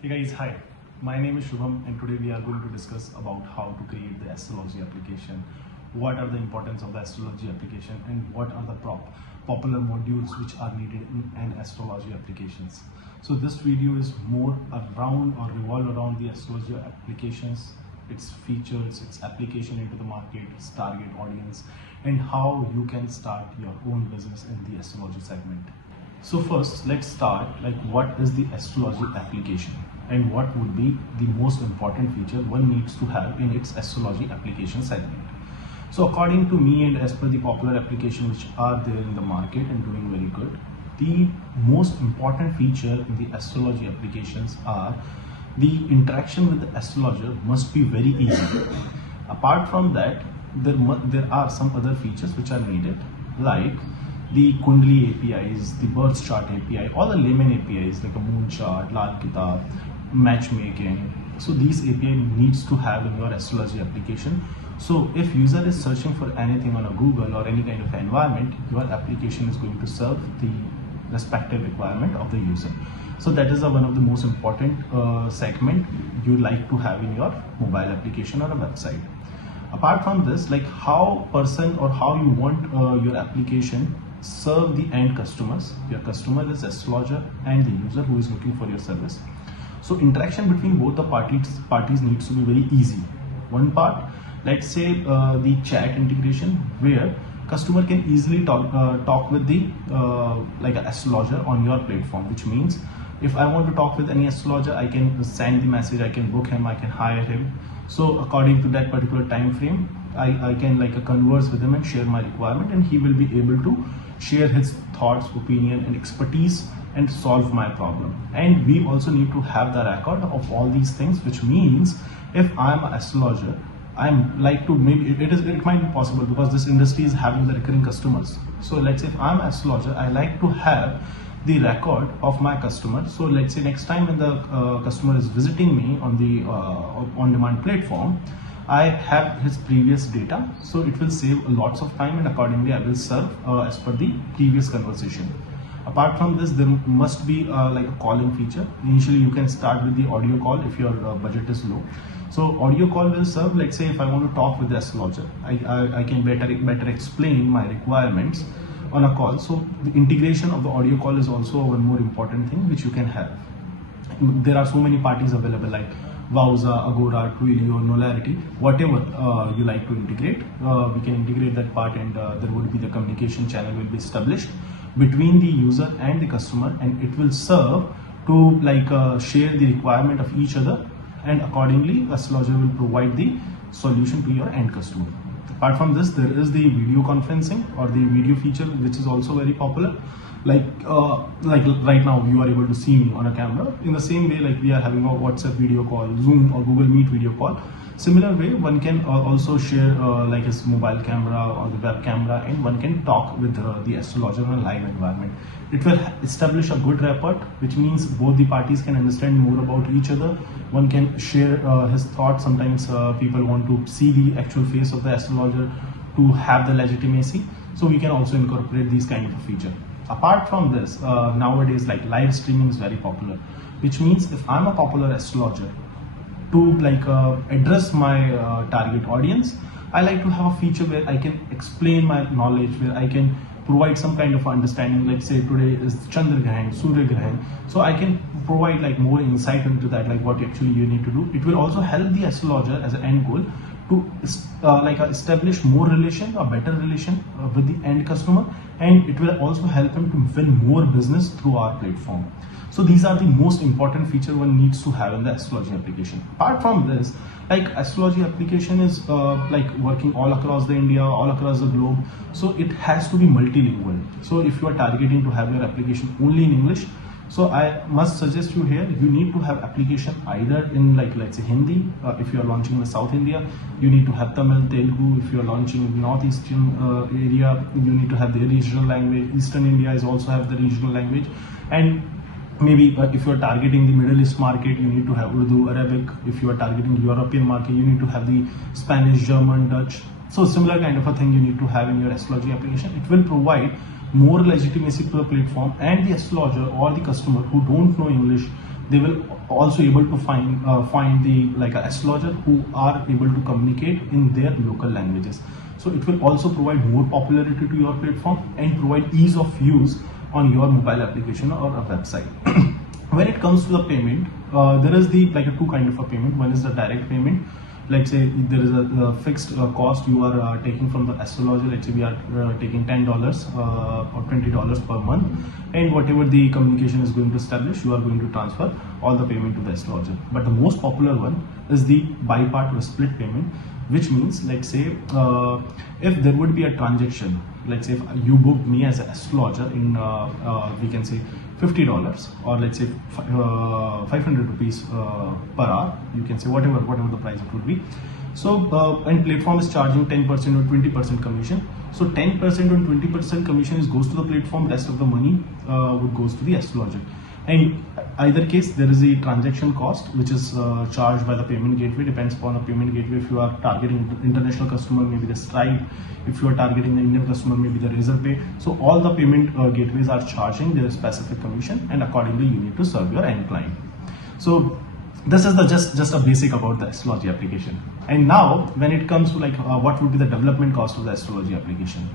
Hey guys, hi. My name is Shubham and today we are going to discuss about how to create the astrology application, what are the importance of the astrology application and what are the popular modules which are needed in an astrology applications. So this video is more around or revolve around the astrology applications, its features, its application into the market, its target audience and how you can start your own business in the astrology segment. So first, let's start what is the astrology application and what would be the most important feature one needs to have in its astrology application segment. So according to me and as per the popular application which are there in the market and doing very good, the most important feature in the astrology applications are the interaction with the astrologer must be very easy. Apart from that, there are some other features which are needed like the Kundli APIs, the birth chart API, all the layman APIs like a moon chart, Lal Kitab, matchmaking. So these API needs to have in your astrology application. So if user is searching for anything on a Google or any kind of environment, your application is going to serve the respective requirement of the user. So that is one of the most important segment you like to have in your mobile application or a website. Apart from this, like how person or how you want your application serve the end customers. Your customer is astrologer and the user who is looking for your service. So interaction between both the parties needs to be very easy. One part, let's say the chat integration where customer can easily talk with the like an astrologer on your platform, which means if I want to talk with any astrologer, I can send the message, I can book him, I can hire him. So according to that particular time frame, I can converse with him and share my requirement, and he will be able to share his thoughts, opinion and expertise and solve my problem. And we also need to have the record of all these things, which means if I am an astrologer, I'm like to maybe it might be possible because this industry is having the recurring customers. So let's say if I'm an astrologer, I like to have the record of my customer. So let's say next time when the customer is visiting me on the on-demand platform, I have his previous data, so it will save lots of time and accordingly I will serve as per the previous conversation. Apart from this, there must be like a calling feature. Initially you can start with the audio call if your budget is low. So audio call will serve, let's say if I want to talk with the astrologer, I can better explain my requirements on a call. So the integration of the audio call is also one more important thing which you can have. There are so many parties available like Wowza, Agora, Twilio, Nolarity, whatever you like to integrate, we can integrate that part, and there would be the communication channel will be established between the user and the customer, and it will serve to share the requirement of each other, and accordingly astrologer will provide the solution to your end customer. Apart from this, there is the video conferencing or the video feature which is also very popular. Like right now you are able to see me on a camera. In the same way, like we are having a WhatsApp video call, Zoom or Google Meet video call. Similar way, one can also share like his mobile camera or the web camera, and one can talk with the astrologer in a live environment. It will establish a good rapport, which means both the parties can understand more about each other. One can share his thoughts. Sometimes people want to see the actual face of the astrologer to have the legitimacy. So we can also incorporate these kind of a feature. Apart from this, nowadays live streaming is very popular, which means if I'm a popular astrologer, to address my target audience, I like to have a feature where I can explain my knowledge, where I can provide some kind of understanding. Let's say today is Chandra Grahan, Surya Grahan, so I can provide more insight into that, like what actually you need to do. It will also help the astrologer as an end goal to establish more relation, a better relation with the end customer, and it will also help him to win more business through our platform. So these are the most important feature one needs to have in the astrology application. Apart from this, astrology application is working all across the India, all across the globe. So it has to be multilingual. So if you are targeting to have your application only in English, so I must suggest you here, you need to have application either in let's say Hindi. If you are launching in the South India, you need to have Tamil, Telugu. If you are launching in Northeastern area, you need to have the regional language. Eastern India is also have the regional language, and maybe if you are targeting the Middle East market, you need to have Urdu, Arabic. If you are targeting the European market, you need to have the Spanish, German, Dutch. So similar kind of a thing you need to have in your astrology application. It will provide more legitimacy to the platform, and the astrologer or the customer who don't know English they will also able to find the like a astrologer who are able to communicate in their local languages. So it will also provide more popularity to your platform and provide ease of use on your mobile application or a website. When it comes to the payment, there is the like a two kind of a payment. One is the direct payment. Let's say there is a fixed cost you are taking from the astrologer. Let's say we are taking $10 or $20 per month, and whatever the communication is going to establish, you are going to transfer all the payment to the astrologer. But the most popular one is the bi-part or split payment, which means, let's say if there would be a transaction, let's say if you booked me as an astrologer in we can say $50, or let's say 500 rupees per hour, you can say whatever the price it would be. So and platform is charging 10% or 20% commission. So 10% or 20% commission goes to the platform, rest of the money would goes to the astrologer. And either case, there is a transaction cost which is charged by the payment gateway. Depends upon the payment gateway. If you are targeting international customer, maybe the Stripe. If you are targeting the Indian customer, maybe the Razorpay. So all the payment gateways are charging their specific commission, and accordingly you need to serve your end client. So this is the just a basic about the astrology application. And now when it comes to like what would be the development cost of the astrology application.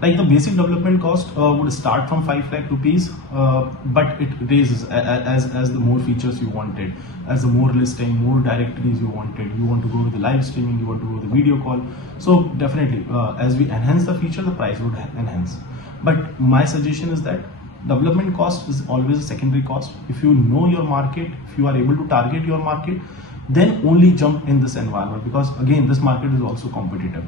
Like the basic development cost would start from 5 lakh rupees, but it raises as the more features you wanted, as the more listing, more directories you wanted. You want to go with the live streaming, you want to go with the video call. So definitely, as we enhance the feature, the price would enhance. But my suggestion is that development cost is always a secondary cost. If you know your market, if you are able to target your market, then only jump in this environment, because again, this market is also competitive.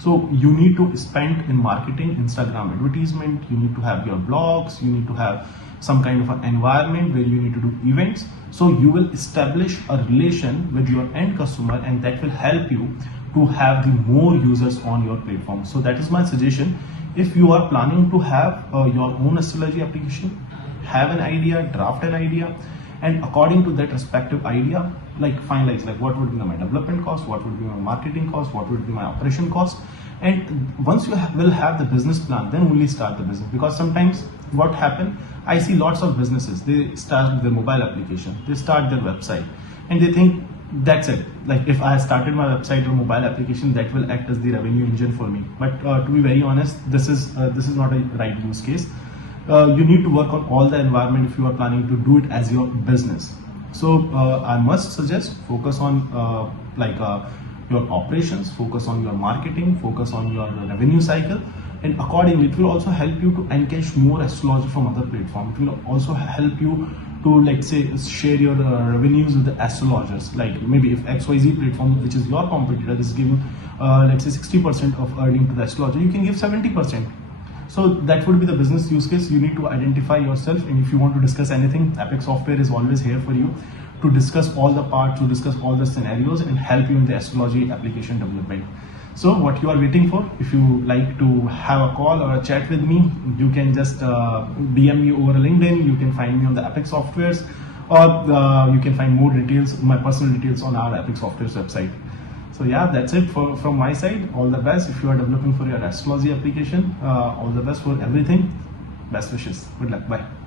So you need to spend in marketing, Instagram advertisement, you need to have your blogs, you need to have some kind of an environment where you need to do events. So you will establish a relation with your end customer, and that will help you to have the more users on your platform. So that is my suggestion. If you are planning to have your own astrology application, have an idea, draft an idea, and according to that respective idea, like finalize like what would be my development cost, what would be my marketing cost, what would be my operation cost. And once you will have the business plan, then only start the business. Because sometimes what happen, I see lots of businesses, they start with their mobile application, they start their website, and they think that's it. Like if I started my website or mobile application, that will act as the revenue engine for me. But to be very honest, this is not a right use case. You need to work on all the environment if you are planning to do it as your business. So I must suggest focus on your operations, focus on your marketing, focus on your revenue cycle, and accordingly it will also help you to engage more astrologers from other platforms. It will also help you to, like say, share your revenues with the astrologers. Like maybe if XYZ platform, which is your competitor, is giving let's say 60% of earning to the astrologer, you can give 70%. So that would be the business use case. You need to identify yourself, and if you want to discuss anything, appicsoftware is always here for you to discuss all the parts, to discuss all the scenarios, and help you in the astrology application development. So what you are waiting for? If you like to have a call or a chat with me, you can just DM me over LinkedIn. You can find me on the appicsoftwares, or you can find more details, my personal details, on our appicsoftwares website. So yeah, that's it from my side. All the best if you are developing for your astrology application. All the best for everything. Best wishes. Good luck. Bye.